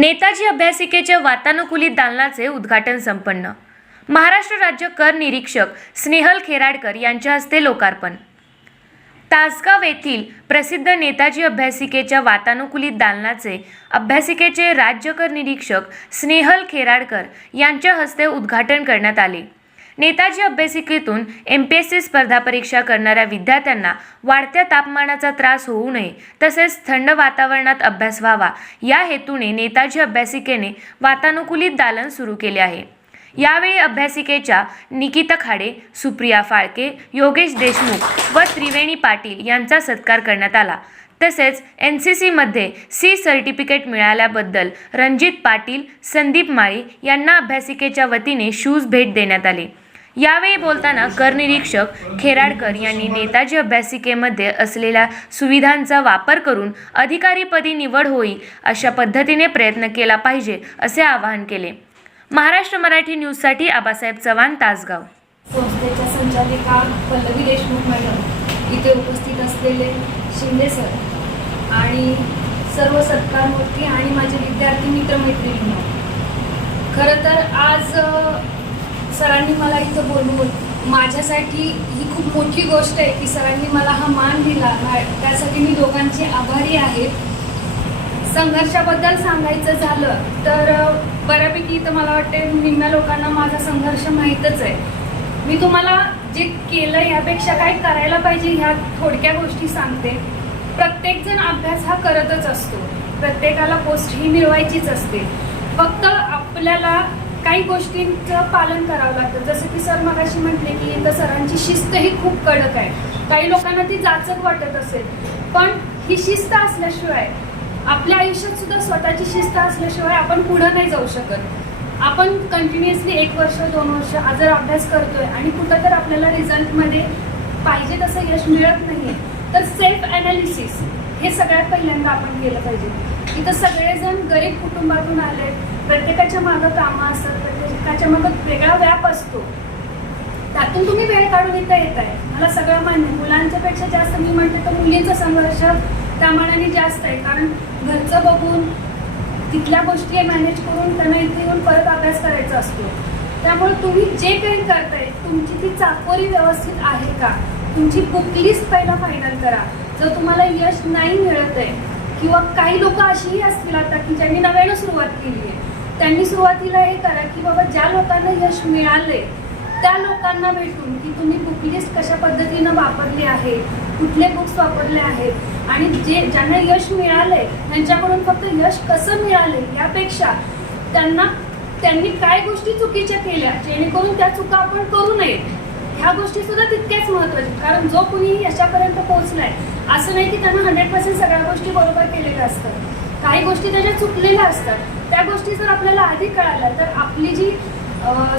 नेताजी अभ्यासिकेच्या वातानुकूलित दालनाचे उद्घाटन संपन्न. महाराष्ट्र राज्य कर निरीक्षक स्नेहल खेराडकर यांच्या हस्ते लोकार्पण. तासगाव येथील प्रसिद्ध नेताजी अभ्यासिकेच्या वातानुकूलित दालनाचे अभ्यासिकेचे राज्य कर निरीक्षक स्नेहल खेराडकर यांच्या हस्ते उद्घाटन करण्यात आले. नेताजी अभ्यासिकेतून एम पी एस सी स्पर्धा परीक्षा करणाऱ्या विद्यार्थ्यांना वाढत्या तापमानाचा त्रास होऊ नये तसेच थंड वातावरणात अभ्यास व्हावा. या हेतूने नेताजी अभ्यासिकेने वातानुकूलित दालन सुरू केले आहे. यावेळी अभ्यासिकेच्या निकिता खाडे सुप्रिया फाळके योगेश देशमुख व त्रिवेणी पाटील यांचा सत्कार करण्यात आला. तसेच एन सी सीमध्ये सी सर्टिफिकेट मिळाल्याबद्दल रणजित पाटील संदीप माळी यांना अभ्यासिकेच्या वतीने शूज भेट देण्यात आले. यावेळी बोलताना करनिरीक्षक खेराडकर यांनी नेताजी अभ्यासिकेमध्ये असलेल्या सुविधांचा वापर करून अधिकारीपदी निवड होईल अशा पद्धतीने प्रयत्न केला पाहिजे असे आवाहन केले. महाराष्ट्र मराठी न्यूजसाठी आबासाहेब चव्हाण तासगाव. संस्थेच्या संचालिका पल्लवी देशमुख मॅडम इथे उपस्थित असलेले शिंदे सर आणि सर्व सत्कारमूर्ती आणि माझे विद्यार्थी मित्रमैत्रिणी खरं तर आज सरांनी मला इथं बोलवून माझ्यासाठी ही खूप मोठी गोष्ट आहे की सरांनी मला हा मान दिला. त्यासाठी मी दोघांची आभारी आहे. संघर्षाबद्दल सांगायचं झालं तर बऱ्यापैकी इथं मला वाटते निम्म्या लोकांना माझा संघर्ष माहीतच आहे. मी तुम्हाला जे केलं यापेक्षा काय करायला पाहिजे ह्या थोडक्या गोष्टी सांगते. प्रत्येकजण अभ्यास हा करतच असतो. प्रत्येकाला पोस्ट ही मिळवायचीच असते. फक्त आपल्याला काही गोष्टींचं पालन करावं लागतं. जसं की सर मगाशी म्हटले की इथं सरांची शिस्त ही खूप कडक आहे. काही लोकांना ती जाचक वाटत असेल. पण ही शिस्त असल्याशिवाय आपल्या आयुष्यात सुद्धा स्वतःची शिस्त असल्याशिवाय आपण पुढं नाही जाऊ शकत. आपण कंटिन्युअसली एक वर्ष दोन वर्ष जर अभ्यास करतोय आणि कुठं तर आपल्याला रिझल्टमध्ये पाहिजे तसं यश मिळत नाही तर सेल्फ अनालिसिस हे सगळ्यात पहिल्यांदा आपण केलं पाहिजे. इथं सगळेजण गरीब कुटुंबातून आले. प्रत्येकाच्या मागं कामं असतात प्रत्येकाच्या मागं वेगळा व्याप असतो. त्यातून तुम्ही वेळ काढून इथं येत आहे. मला सगळं मान्य मुलांच्या पेक्षा जास्त मी म्हणते तर मुलींचा संघर्ष त्या मानाने जास्त आहे. कारण घरचं बघून तिथल्या गोष्टी मॅनेज करून त्यांना इथे येऊन परत अभ्यास करायचा असतो. त्यामुळे तुम्ही जे काही करताय तुमची ती चाकोरी व्यवस्थित आहे का? तुमची बुक लिस्ट पहिला फायनल करा. जर तुम्हाला यश नाही मिळत आहे किंवा काही लोक अशीही असतील आता की ज्यांनी नव्यानं सुरुवात केली आहे. त्यांनी सुरुवातीला हे करा की बाबा ज्या लोकांना यश मिळालंय त्या लोकांना भेटून की तुम्ही बुक लिस्ट कशा पद्धतीनं वापरली आहे कुठले बुक्स वापरले आहेत आणि जे ज्यांना यश मिळालंय त्यांच्याकडून फक्त यश कसं मिळालंय यापेक्षा त्यांना त्यांनी काय गोष्टी चुकीच्या केल्या जेणेकरून त्या चुका आपण करू नये. ह्या गोष्टी सुद्धा तितक्याच महत्त्वाच्या कारण जो कुणी यशापर्यंत पोहोचलाय असं नाही की त्यांना हंड्रेड पर्सेंट सगळ्या गोष्टी बरोबर केलेल्या असतात. काही गोष्टी त्याच्या चुकलेल्या असतात. त्या गोष्टी जर आपल्याला आधी कळाल्या तर आपली जी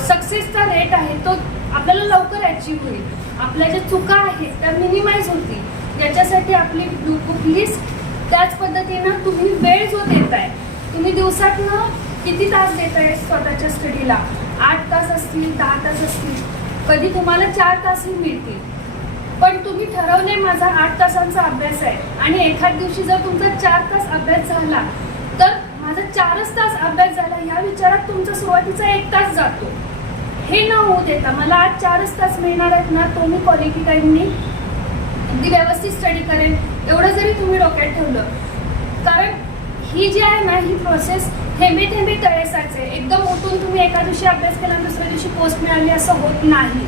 सक्सेसचा रेट आहे तो आपल्याला लवकर अचीव्ह होईल. आपल्या ज्या चुका आहेत त्या मिनिमाइज होतील. याच्यासाठी आपली बुक लिस्ट त्याच पद्धतीनं तुम्ही वेळ जो देताय तुम्ही दिवसातनं किती तास देताय स्वतःच्या स्टडीला आठ तास असतील दहा तास असतील. कधी तुम्हाला चार तासही मिळतील. पण तुम्ही ठरवले माझा आठ तासांचा अभ्यास आहे. आणि एखाद दिवशी जर तुमचा चार तास अभ्यास झाला तर माझा चारच तास अभ्यास झाला ह्या विचारात तुमचा सुरुवातीचा एक तास जातो. हे न होऊ देता मला आज चारच तास मिळणार आहेत ना तो मी क्वालिटी टाईमनी अगदी व्यवस्थित स्टडी करेन. एवढं जरी तुम्ही डोक्यात ठेवलं. कारण ही जी आहे ना ही प्रोसेस थेंबे थेंबे तळे आहे एकदम उठून तुम्ही एका दिवशी अभ्यास केला दुसऱ्या दिवशी पोस्ट मिळाली असं होत नाही.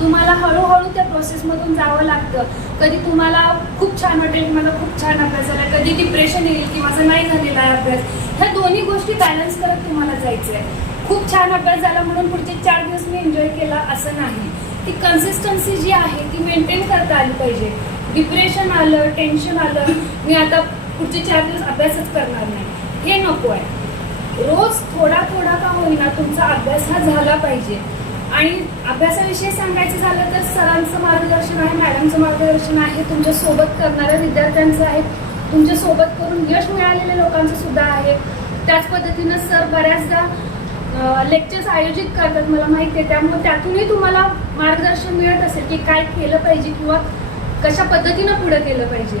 तुम्हाला हळूहळू त्या प्रोसेसमधून जावं लागतं. कधी तुम्हाला खूप छान वाटेल की माझा खूप छान अभ्यास झाला कधी डिप्रेशन येईल की माझा नाही झालेला आहे अभ्यास. ह्या दोन्ही गोष्टी बॅलन्स करत तुम्हाला जायचं आहे खूप छान अभ्यास झाला म्हणून पुढचे चार दिवस मी एन्जॉय केला असं नाही. ती कन्सिस्टन्सी जी आहे ती मेंटेन करता आली पाहिजे. डिप्रेशन आलं टेन्शन आलं मी आता पुढचे चार दिवस अभ्यासच करणार नाही. हे नको आहे रोज थोडा थोडा का होईना तुमचा अभ्यास हा झाला पाहिजे. आणि अभ्यासाविषयी सांगायचं झालं तर सरांचं मार्गदर्शन आहे मॅडमचं मार्गदर्शन आहे. तुमच्यासोबत करणाऱ्या विद्यार्थ्यांचं आहे. तुमच्यासोबत करून यश मिळालेल्या लोकांचं सुद्धा आहे. त्याच पद्धतीनं सर बऱ्याचदा लेक्चर्स आयोजित करतात. मला माहिती आहे. त्यामुळे त्यातूनही तुम्हाला मार्गदर्शन मिळत असेल की काय केलं पाहिजे किंवा कशा पद्धतीनं पुढं केलं पाहिजे.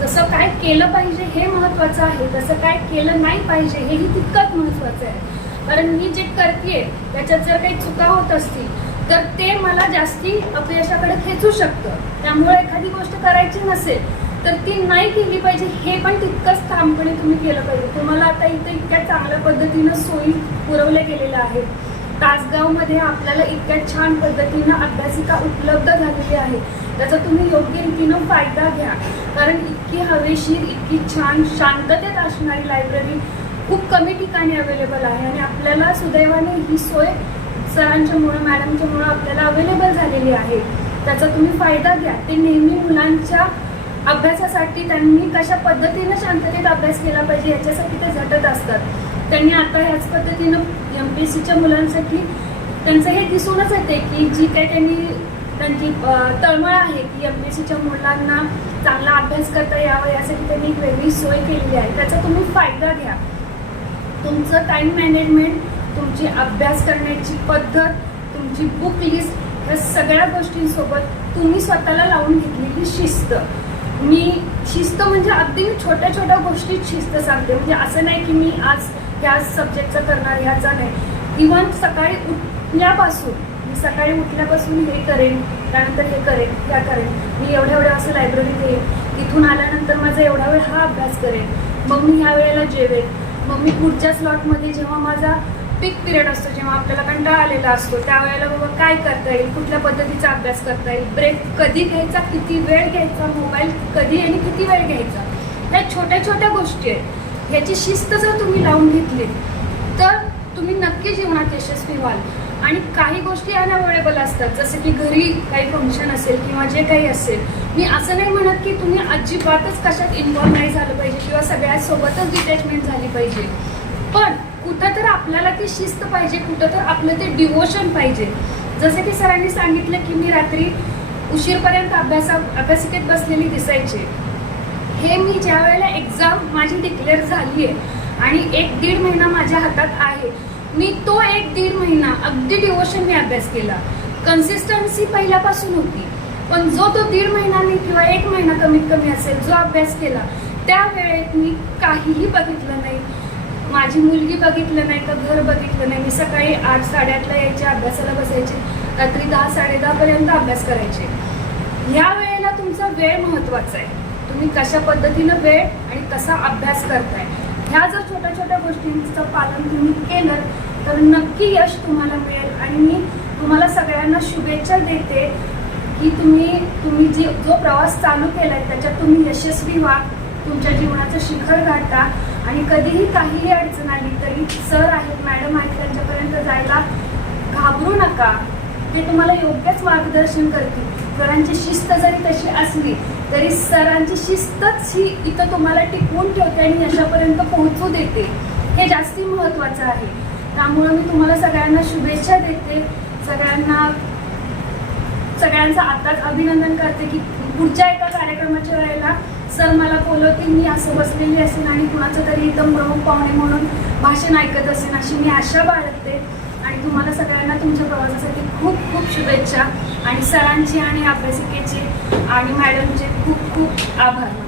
जसं काय केलं पाहिजे हे महत्त्वाचं आहे. तसं काय केलं नाही पाहिजे हेही तितकंच महत्त्वाचं आहे. कारण मी जे करते त्याच्यात जर काही चुका होत असतील तर ते मला जास्ती अपयशाकडे खेचू शकतं. त्यामुळे एखादी गोष्ट करायची नसेल तर ती नाही केली पाहिजे. हे पण तितकंच ठामपणे तुम्ही केलं पाहिजे. तुम्हाला आता इथं इतक्या चांगल्या पद्धतीनं सोयी पुरवल्या गेलेल्या आहेत. तासगावमध्ये आपल्याला इतक्या छान पद्धतीनं अभ्यासिका उपलब्ध झालेली आहे त्याचा तुम्ही योग्य रीतीनं फायदा घ्या. कारण इतकी हवेशीर इतकी छान शांततेत असणारी लायब्ररी खूप कमी ठिकाणी अवेलेबल आहे आणि आपल्याला सुदैवाने ही सोय सरांच्यामुळं मॅडमच्यामुळं आपल्याला अवेलेबल झालेली आहे. त्याचा तुम्ही फायदा घ्या. ते नेहमी मुलांच्या अभ्यासासाठी त्यांनी कशा पद्धतीनं शांततेत अभ्यास केला पाहिजे याच्यासाठी ते झटत असतात. त्यांनी आता ह्याच पद्धतीनं एम पी एस सीच्या मुलांसाठी त्यांचं हे दिसूनच येते की जी काही त्यांनी त्यांची तळमळ आहे की एम पी एस सीच्या मुलांना चांगला अभ्यास करता यावा यासाठी त्यांनी एक वेगळी सोय केलेली आहे. त्याचा तुम्ही फायदा घ्या. तुमचं टाईम मॅनेजमेंट तुमची अभ्यास करण्याची पद्धत तुमची बुक लिस्ट या सगळ्या गोष्टींसोबत तुम्ही स्वतःला लावून घेतलेली शिस्त. मी शिस्त म्हणजे अगदी मी छोट्या छोट्या गोष्टीत शिस्त सांगते. म्हणजे असं नाही की मी आज ह्या सब्जेक्टचं करणार ह्याचा नाही. इवन सकाळी उठल्यापासून मी सकाळी उठल्यापासून हे करेन त्यानंतर हे करेन त्या करेन. मी एवढ्या एवढ्या असं लायब्ररीत येईन. तिथून आल्यानंतर माझा एवढा वेळ हा अभ्यास करेन. मग मी ह्या वेळेला जेवेन. मग मी पुढच्या स्लॉटमध्ये जेव्हा माझा पीक पिरियड असतो जेव्हा आपल्याला कंटाळा आलेला असतो त्यावेळेला बाबा काय करता येईल? कुठल्या पद्धतीचा अभ्यास करता येईल? ब्रेक कधी घ्यायचा? किती वेळ घ्यायचा? मोबाईल कधी आणि किती वेळ घ्यायचा? ह्या छोट्या छोट्या गोष्टी आहेत. ह्याची शिस्त जर तुम्ही लावून घेतली तर तुम्ही नक्की जीवनात यशस्वी व्हाल. आणि काही गोष्टी अनअवेलेबल असतात. जसं की घरी काही फंक्शन असेल किंवा जे काही असेल. मी असं नाही म्हणत की तुम्ही अजिबातच कशात इन्व्हॉल्व नाही झालं पाहिजे किंवा सगळ्यासोबतच डिटॅचमेंट झाली पाहिजे. पण कुठं तर आपल्याला ती शिस्त पाहिजे कुठं तर आपलं ते डिवोशन पाहिजे. जसं की सरांनी सांगितलं की मी रात्री उशीरपर्यंत अभ्यासा अभ्यासिकेत बसलेली दिसायचे. हे मी ज्या वेळेला एक्झाम माझी डिक्लेअर झाली आहे आणि एक दीड महिना माझ्या हातात आहे मी तो एक दीड महिना अगदी डिवोशनने अभ्यास केला. कन्सिस्टन्सी पहिल्यापासून होती. पण जो तो दीड महिना मी किंवा एक महिना कमीत कमी असेल जो अभ्यास केला त्या वेळेत मी काहीही बघितलं नाही. माझी मुलगी बघितलं नाही का घर बघितलं नाही. मी सकाळी आठ साडेआठला यायचे अभ्यासाला बसायचे. रात्री दहा साडेदहापर्यंत अभ्यास करायचे. ह्या वेळेला तुमचा वेळ महत्त्वाचा आहे. तुम्ही कशा पद्धतीनं वेळ आणि कसा अभ्यास करताय? ह्या जर छोट्या छोट्या गोष्टींचं पालन तुम्ही केलं तर नक्की यश तुम्हाला मिळेल. आणि मी तुम्हाला सगळ्यांना शुभेच्छा देते की तुम्ही तुम्ही जी जो प्रवास चालू केला आहे त्याच्यात तुम्ही यशस्वी व्हा तुमच्या जीवनाचं शिखर गाठा. आणि कधीही काहीही अडचण आली तरी सर आहेत मॅडम आहेत त्यांच्यापर्यंत जायला घाबरू नका. ते तुम्हाला योग्यच मार्गदर्शन करतील. सरांची शिस्त जरी तशी असली तरी सरांची शिस्तच ही इथं तुम्हाला टिकवून ठेवते आणि यशापर्यंत पोहोचू देते. हे जास्ती महत्त्वाचं आहे. त्यामुळं मी तुम्हाला सगळ्यांना शुभेच्छा देते. सगळ्यांना सगळ्यांचं आत्ताच अभिनंदन करते की पुढच्या एका कार्यक्रमाच्या वेळेला सर मला बोलवतील मी असं बसलेली असेन आणि कुणाचं तरी एकदम प्रमुख पाहुणे म्हणून भाषण ऐकत असेन अशी मी आशा बाळगते. आणि तुम्हाला सगळ्यांना तुमच्या प्रवासासाठी खूप खूप शुभेच्छा. आणि सरांची आणि अभ्यासिकेचे आणि मॅडमचे खूप खूप आभार.